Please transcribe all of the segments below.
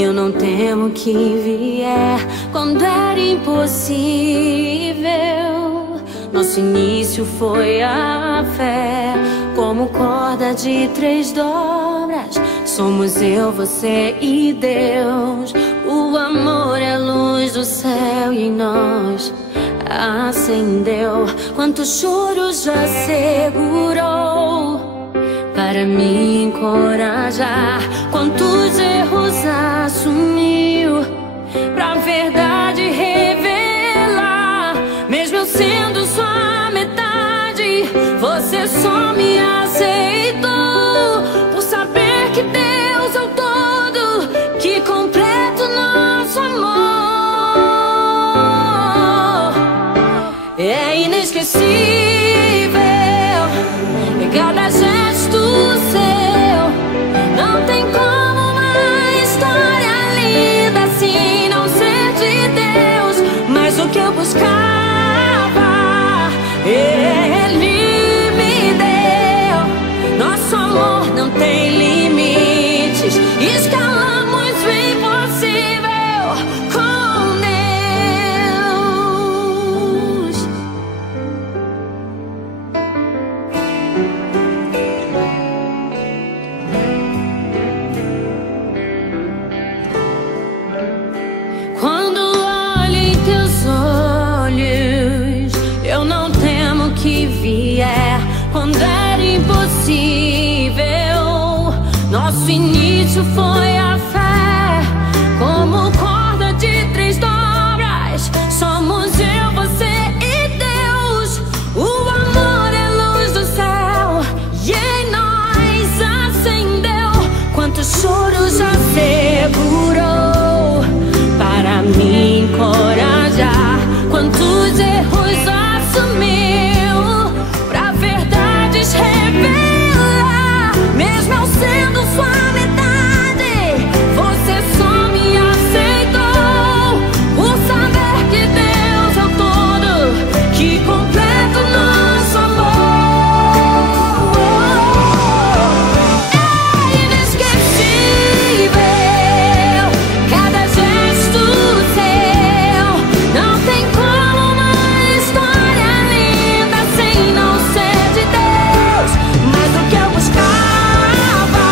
Eu não temo o que vier quando era impossível. Nosso início foi a fé, como corda de 3 dobras. Somos eu, você e Deus. O amor é a luz do céu e em nós acendeu. Quantos choros já segurou para me encorajar, quantos erros assumiu pra verdade revelar. Mesmo eu sendo só a metade, você só me aceitou, por saber que Deus é o todo, que completa o nosso amor. É inesquecível, é cada gesto seu. Não tem como uma história linda assim não ser de Deus. Mas o que eu buscava, Ele me deu. Nosso amor não tem limites, escalamos o impossível com Deus. Quando olho em teus olhos, eu não temo o que vier. Quando era impossível, nosso início foi a fé, como corda de 3 dobras. Somos eu, você e Deus. O amor é luz do céu e em nós acendeu. Quantos choros já segurou para me encorajar, quantos erros assumiu pra verdades revelar. Mesmo eu sendo sua metade, você só me aceitou, por saber que Deus é o todo, que completa o nosso amor. É inesquecível cada gesto seu. Não tem como uma história linda assim não ser de Deus. Mas o que eu buscava,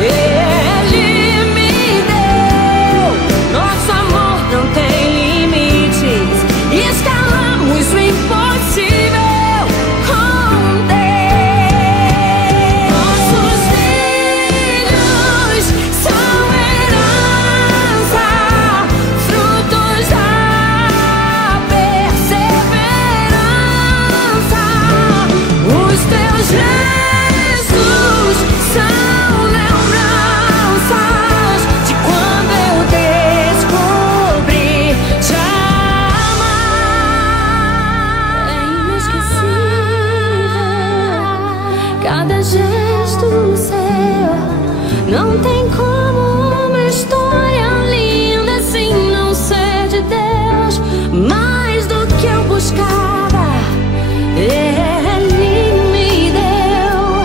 Ele me deu. Nosso amor não tem limites, escalamos o impossível com Deus. Nossos filhos são herança, frutos da perseverança. Os teus gestos são lembranças de quando eu descobri te amar. É inesquecível cada gesto seu. Não tem como uma história linda assim não ser de Deus. Mais do que eu buscava, Ele me deu.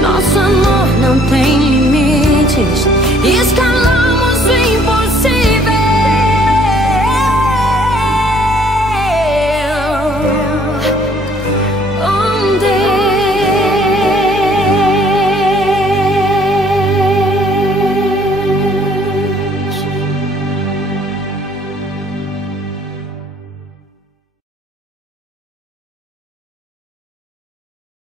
Nosso amor não tem limites,